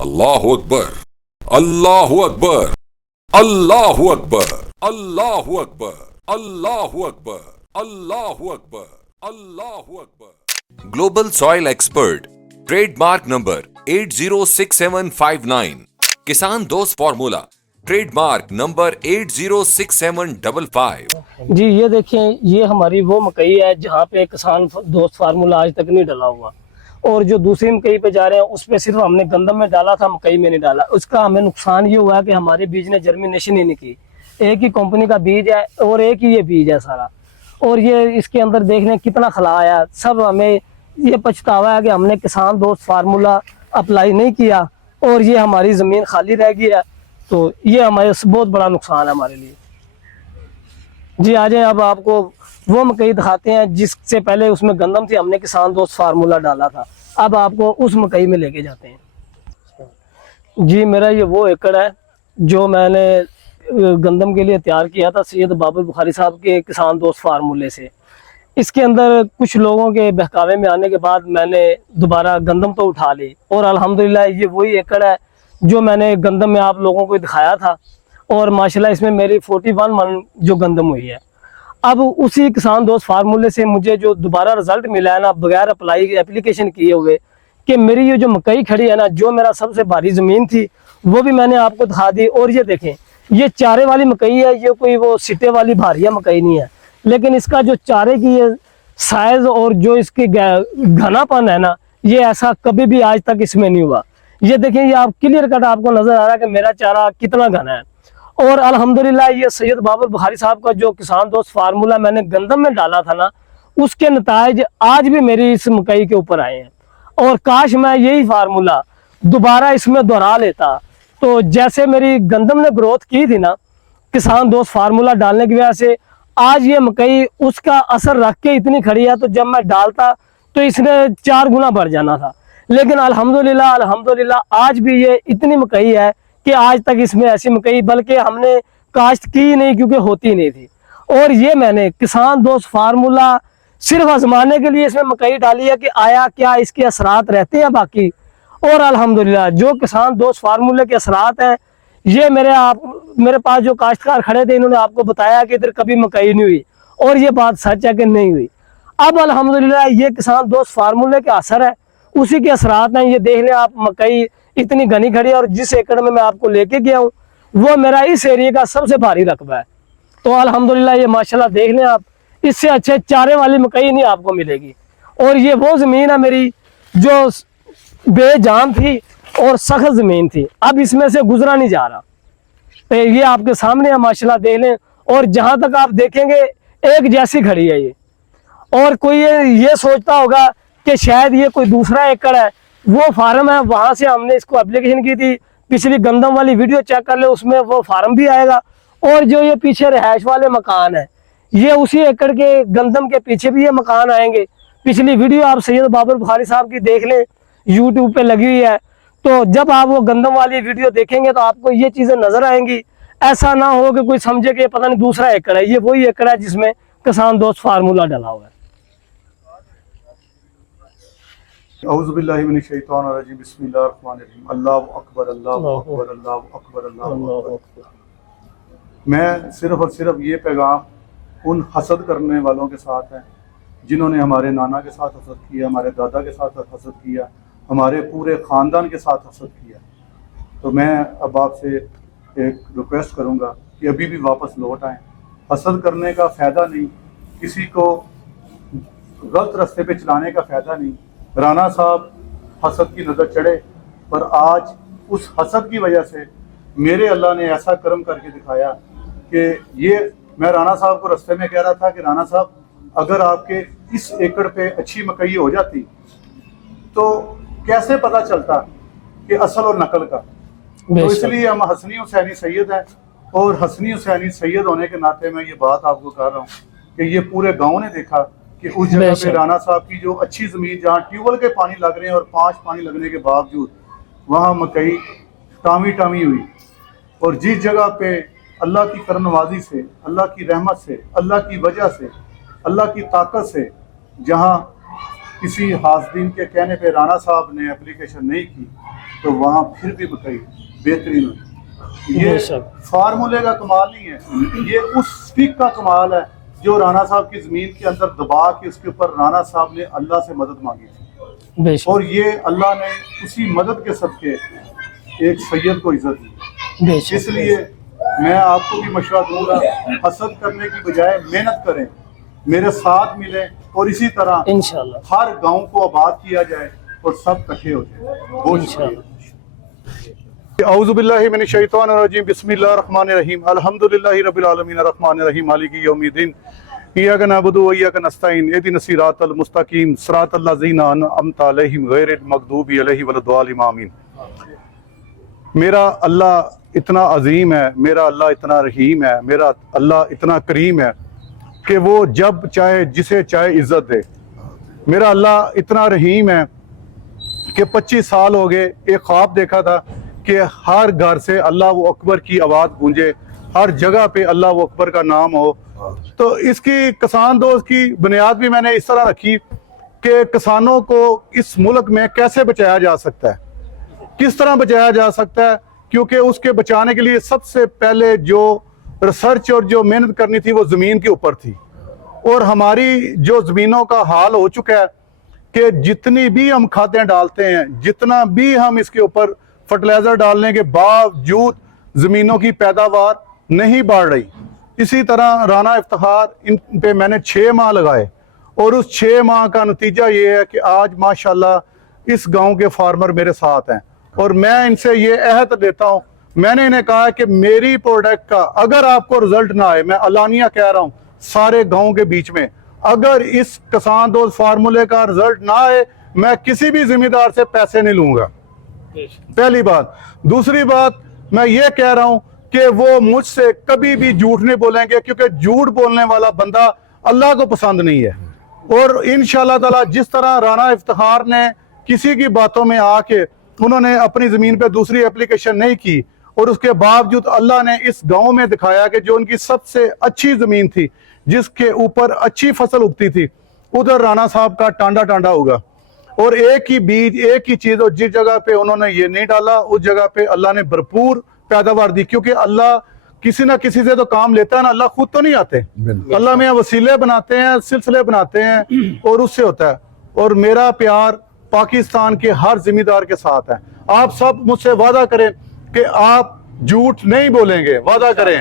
اللہ اکبر اللہ اکبر اللہ اکبر اللہ اکبر اللہ اکبر اللہ اکبر اللہ اکبر۔ Global soil expert trade mark number eight zero six seven five nine. Kisan Dost formula trade mark number eight zero six seven double five. جی یہ دیکھیں، یہ ہماری وہ مکئی ہے جہاں پہ کسان دوست فارمولا آج تک نہیں ڈلا ہوا۔ اور جو دوسری مکئی پہ جا رہے ہیں، اس پہ صرف ہم نے گندم میں ڈالا تھا مکئی میں نہیں ڈالا۔ اس کا ہمیں نقصان یہ ہوا کہ ہمارے بیج نے جرمینیشن ہی نہیں کی۔ ایک ہی کمپنی کا بیج ہے اور ایک ہی یہ بیج ہے سارا۔ اور یہ اس کے اندر دیکھنے کتنا خلا آیا۔ سب ہمیں یہ پچھتاوا ہے کہ ہم نے کسان دوست فارمولا اپلائی نہیں کیا اور یہ ہماری زمین خالی رہ گئی ہے۔ تو یہ ہمارے بہت بڑا نقصان ہے ہمارے لیے۔ جی آ جائیں، اب آپ کو وہ مکئی دکھاتے ہیں، جس سے پہلے اس میں گندم تھی، ہم نے کسان دوست فارمولا ڈالا تھا۔ اب آپ کو اس مکئی میں لے کے جاتے ہیں۔ جی میرا یہ وہ ایکڑ ہے جو میں نے گندم کے لیے تیار کیا تھا سید بابر بخاری صاحب کے کسان دوست فارمولے سے۔ اس کے اندر کچھ لوگوں کے بہکاوے میں آنے کے بعد میں نے دوبارہ گندم تو اٹھا لی۔ اور الحمدللہ یہ وہی ایکڑ ہے جو میں نے گندم میں آپ لوگوں کو دکھایا تھا۔ اور ماشاءاللہ اس میں میری فورٹی ون من جو گندم ہوئی ہے۔ اب اسی کسان دوست فارمولے سے مجھے جو دوبارہ رزلٹ ملا ہے نا، بغیر اپلائی اپلیکیشن کیے ہوئے، کہ میری یہ جو مکئی کھڑی ہے نا، جو میرا سب سے بھاری زمین تھی، وہ بھی میں نے آپ کو دکھا دی۔ اور یہ دیکھیں، یہ چارے والی مکئی ہے، یہ کوئی وہ سٹے والی بھاری مکئی نہیں ہے۔ لیکن اس کا جو چارے کی یہ سائز اور جو اس کی گھنا پن ہے نا، یہ ایسا کبھی بھی آج تک اس میں نہیں ہوا۔ یہ دیکھیں، یہ آپ کلیئر کٹ آپ کو نظر آ رہا ہے کہ میرا چارہ کتنا گھنا ہے۔ اور الحمدللہ یہ سید بابر بخاری صاحب کا جو کسان دوست فارمولا میں نے گندم میں ڈالا تھا نا، اس کے نتائج آج بھی میری اس مکئی کے اوپر آئے ہیں۔ اور کاش میں یہی فارمولا دوبارہ اس میں دوہرا لیتا۔ تو جیسے میری گندم نے گروتھ کی تھی نا، کسان دوست فارمولا ڈالنے کی وجہ سے آج یہ مکئی اس کا اثر رکھ کے اتنی کھڑی ہے، تو جب میں ڈالتا تو اس نے چار گنا بڑھ جانا تھا۔ لیکن الحمدللہ الحمدللہ آج بھی یہ اتنی مکئی ہے کہ آج تک اس میں ایسی مکئی، بلکہ ہم نے کاشت کی نہیں کیونکہ ہوتی نہیں تھی۔ اور یہ میں نے کسان دوست فارمولا صرف آزمانے کے لیے اس میں مکئی ڈالی ہے کہ آیا کیا اس کے اثرات رہتے ہیں باقی۔ اور الحمدللہ، جو کسان دوست فارمولے کے اثرات ہیں، یہ میرے آپ، میرے پاس جو کاشتکار کھڑے تھے، انہوں نے آپ کو بتایا کہ ادھر کبھی مکئی نہیں ہوئی۔ اور یہ بات سچ ہے کہ نہیں ہوئی۔ اب الحمدللہ، یہ کسان دوست فارمولے کے اثر ہے اسی کے اثرات ہیں۔ یہ دیکھ لیں آپ مکئی کتنی گھنی کھڑی ہے اور جس ایکڑ میں میں آپ کو لے کے گیا ہوں، وہ میرا اس ایریے کا سب سے بھاری رقبہ ہے۔ تو الحمدللہ یہ ماشاءاللہ دیکھ لیں آپ، اس سے اچھے چارے والی مکئی نہیں آپ کو ملے گی۔ اور یہ وہ زمین ہے میری جو بے جان تھی اور سخت زمین تھی۔ اب اس میں سے گزرا نہیں جا رہا۔ یہ آپ کے سامنے ہے، ماشاءاللہ دیکھ لیں۔ اور جہاں تک آپ دیکھیں گے، ایک جیسی کھڑی ہے یہ۔ اور کوئی یہ سوچتا ہوگا کہ شاید یہ کوئی دوسرا ایکڑ ہے۔ وہ فارم ہے، وہاں سے ہم نے اس کو اپلیکیشن کی تھی۔ پچھلی گندم والی ویڈیو چیک کر لے، اس میں وہ فارم بھی آئے گا۔ اور جو یہ پیچھے رہائش والے مکان ہیں، یہ اسی ایکڑ کے گندم کے پیچھے بھی یہ مکان آئیں گے۔ پچھلی ویڈیو آپ سید بابر بخاری صاحب کی دیکھ لیں۔ یوٹیوب پہ لگی ہوئی ہے۔ تو جب آپ وہ گندم والی ویڈیو دیکھیں گے تو آپ کو یہ چیزیں نظر آئیں گی۔ ایسا نہ ہو کہ کوئی سمجھے کہ پتہ نہیں دوسرا ایکڑ ہے، یہ وہی ایکڑ ہے جس میں کسان دوست فارمولہ ڈلا ہوا ہے۔ اعوذ باللہ من الشیطان الرجیم بسم اللہ الرحمن الرحیم. اللہ اکبر اللہ اکبر اللہ اکبر اللہ اکبر. میں صرف اور صرف یہ پیغام ان حسد کرنے والوں کے ساتھ ہے جنہوں نے ہمارے نانا کے ساتھ حسد کیا ہمارے دادا کے ساتھ حسد کیا ہمارے پورے خاندان کے ساتھ حسد کیا۔ تو میں اب آپ سے ایک ریکویسٹ کروں گا کہ ابھی بھی واپس لوٹ آئیں۔ حسد کرنے کا فائدہ نہیں کسی کو غلط رستے پہ چلانے کا فائدہ نہیں رانا صاحب حسد کی نظر چڑھے پر آج اس حسد کی وجہ سے میرے اللہ نے ایسا کرم کر کے دکھایا کہ یہ میں رانا صاحب کو رستے میں کہہ رہا تھا کہ رانا صاحب اگر آپ کے اس ایکڑ پہ اچھی مکئی ہو جاتی تو کیسے پتہ چلتا کہ اصل اور نقل کا؟ تو اس لیے ہم حسنی حسینی سید ہیں اور حسنی حسینی سید ہونے کے ناطے میں یہ بات آپ کو کہہ رہا ہوں کہ یہ پورے گاؤں نے دیکھا کہ اس جگہ پہ رانا صاحب کی جو اچھی زمین جہاں ٹیوب کے پانی لگ رہے ہیں اور پانچ پانی لگنے کے باوجود وہاں مکئی ٹامی ٹامی ہوئی۔ اور جس جگہ پہ اللہ کی کرنوازی سے اللہ کی رحمت سے اللہ کی وجہ سے اللہ کی طاقت سے جہاں کسی حاصدین کے کہنے پہ رانا صاحب نے اپلیکیشن نہیں کی تو وہاں پھر بھی مکئی بہترین ہوئی۔ یہ فارمولے کا کمال نہیں ہے یہ اس فک کا کمال ہے جو رانا صاحب کی زمین کے اندر دبا کے اس کے اوپر رانا صاحب نے اللہ سے مدد مانگی تھی۔ اور یہ اللہ نے اسی مدد کے صدقے ایک سید کو عزت دی۔ اس لیے میں آپ کو بھی مشورہ دوں گا حسد کرنے کی بجائے محنت کریں میرے ساتھ ملیں اور اسی طرح انشاءاللہ۔ ہر گاؤں کو آباد کیا جائے اور سب کٹھے ہو جائیں۔ بہت انشاءاللہ۔ اعوذ باللہ من الشیطان الرجیم، بسم اللہ الرحمن الرحیم، الحمدللہ رب العالمین، الرحمن الرحیم، مالک یوم الدین، ایاک نعبد و ایاک نستعین اهدنا الصراط المستقیم، صراط الذین انعمت علیہم غیر المغضوب علیہم ولا الضالین، آمین. میرا اللہ اتنا عظیم ہے، میرا اللہ اتنا رحیم ہے، میرا اللہ اتنا کریم ہے کہ وہ جب چاہے، جسے چاہے عزت دے۔ میرا اللہ اتنا رحیم ہے کہ پچیس سال ہو گئے، ایک خواب دیکھا تھا کہ ہر گھر سے اللہ و اکبر کی آواز گونجے، ہر جگہ پہ اللہ و اکبر کا نام ہو۔ تو اس کی کسان دوست کی بنیاد بھی میں نے اس طرح رکھی کہ کسانوں کو اس ملک میں کیسے بچایا جا سکتا ہے؟ کس طرح بچایا جا سکتا ہے؟ کیونکہ اس کے بچانے کے لیے سب سے پہلے جو ریسرچ اور جو محنت کرنی تھی وہ زمین کے اوپر تھی۔ اور ہماری جو زمینوں کا حال ہو چکا ہے کہ جتنی بھی ہم کھادیں ڈالتے ہیں، جتنا بھی ہم اس کے اوپر فرٹیلائزر ڈالنے کے باوجود زمینوں کی پیداوار نہیں بڑھ رہی۔ اسی طرح رانا افتخار، ان پہ میں نے چھ ماہ لگائے اور اس چھ ماہ کا نتیجہ یہ ہے کہ آج ماشاءاللہ اس گاؤں کے فارمر میرے ساتھ ہیں اور میں ان سے یہ عہد دیتا ہوں۔ میں نے انہیں کہا کہ میری پروڈکٹ کا اگر آپ کو رزلٹ نہ آئے، میں علانیہ کہہ رہا ہوں سارے گاؤں کے بیچ میں، اگر اس کسان دوست فارمولے کا رزلٹ نہ آئے، میں کسی بھی ذمہ دار سے پیسے نہیں لوں گا۔ پہلی بات. دوسری بات میں یہ کہہ رہا ہوں کہ وہ مجھ سے کبھی بھی جھوٹ نہیں بولیں گے کیونکہ جھوٹ بولنے والا بندہ اللہ کو پسند نہیں ہے. اور انشاءاللہ تعالی جس طرح رانا افتخار نے کسی کی باتوں میں آ کے انہوں نے اپنی زمین پہ دوسری اپلیکیشن نہیں کی اور اس کے باوجود اللہ نے اس گاؤں میں دکھایا کہ جو ان کی سب سے اچھی زمین تھی جس کے اوپر اچھی فصل اگتی تھی، ادھر رانا صاحب کا ٹانڈا ٹانڈا ہوگا۔ اور ایک ہی بیج ایک ہی چیز اور جس جگہ پہ انہوں نے یہ نہیں ڈالا اس جگہ پہ اللہ نے بھرپور پیداوار دی۔ کیونکہ اللہ کسی نہ کسی سے تو کام لیتا ہے نا اللہ خود تو نہیں آتے۔ اللہ میں وسیلے بناتے ہیں سلسلے بناتے ہیں اور اس سے ہوتا ہے۔ اور میرا پیار پاکستان کے ہر ذمہ دار کے ساتھ ہے۔ آپ سب مجھ سے وعدہ کریں کہ آپ جھوٹ نہیں بولیں گے۔ وعدہ کریں۔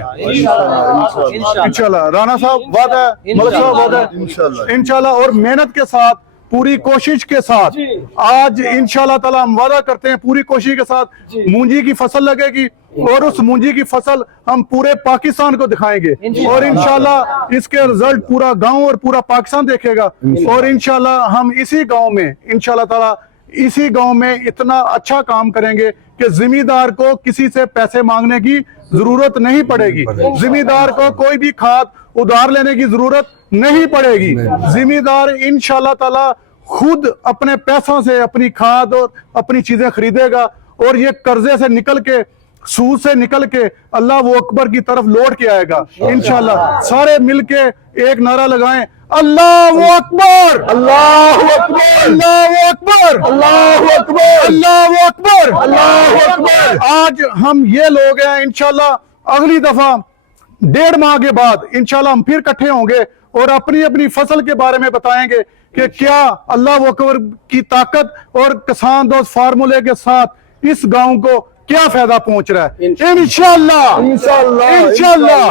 انشاءاللہ۔ رانا صاحب وعدہ ہے ملک صاحب وعدہ ہے۔ انشاءاللہ۔ اور محنت کے ساتھ پوری کوشش کے ساتھ جی۔ آج انشاءاللہ تعالی ہم وعدہ کرتے ہیں پوری کوشش کے ساتھ جی۔ مونجی کی فصل لگے گی اور اس مونجی کی فصل ہم پورے پاکستان کو دکھائیں گے۔ اور انشاءاللہ اس کے رزلٹ پورا گاؤں اور پورا پاکستان دیکھے گا۔ اور انشاءاللہ ہم اسی گاؤں میں انشاءاللہ تعالی اسی گاؤں میں اتنا اچھا کام کریں گے کہ ذمہ دار کو کسی سے پیسے مانگنے کی ضرورت نہیں پڑے گی۔ ذمہ دار کو کوئی بھی کھاد ادھار لینے کی ضرورت نہیں پڑے گی۔ ذمہ دار انشاءاللہ تعالی خود اپنے پیسوں سے اپنی کھاد اور اپنی چیزیں خریدے گا اور یہ قرضے سے نکل کے سود سے نکل کے اللہ وہ اکبر کی طرف لوٹ کے آئے گا۔ انشاءاللہ۔ سارے مل کے ایک نعرہ لگائیں۔ اللہ اکبر۔ اللہ اکبر۔ اللہ اکبر۔ اللہ اکبر۔ اللہ اکبر۔ اللہ اکبر۔ آج ہم یہ لوگ ہیں انشاءاللہ اگلی دفعہ ڈیڑھ ماہ کے بعد انشاءاللہ ہم پھر کٹھے ہوں گے۔ اور اپنی اپنی فصل کے بارے میں بتائیں گے کہ کیا اللہ اکبر کی طاقت اور کسان دوست فارمولے کے ساتھ اس گاؤں کو کیا فائدہ پہنچ رہا ہے؟ انشاءاللہ. انشاءاللہ.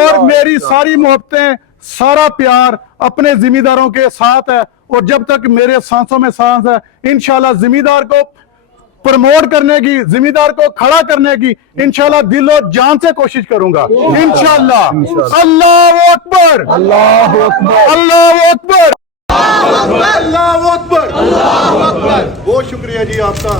اور میری ساری محبتیں سارا پیار اپنے ذمہ داروں کے ساتھ ہے اور جب تک میرے سانسوں میں سانس ہے انشاءاللہ ذمہ دار کو پروموٹ کرنے کی ذمہ دار کو کھڑا کرنے کی انشاءاللہ دل و جان سے کوشش کروں گا۔ انشاءاللہ۔ اللہ اکبر۔ اللہ اکبر۔ اللہ اکبر۔ اللہ اکبر۔ بہت شکریہ جی آپ کا۔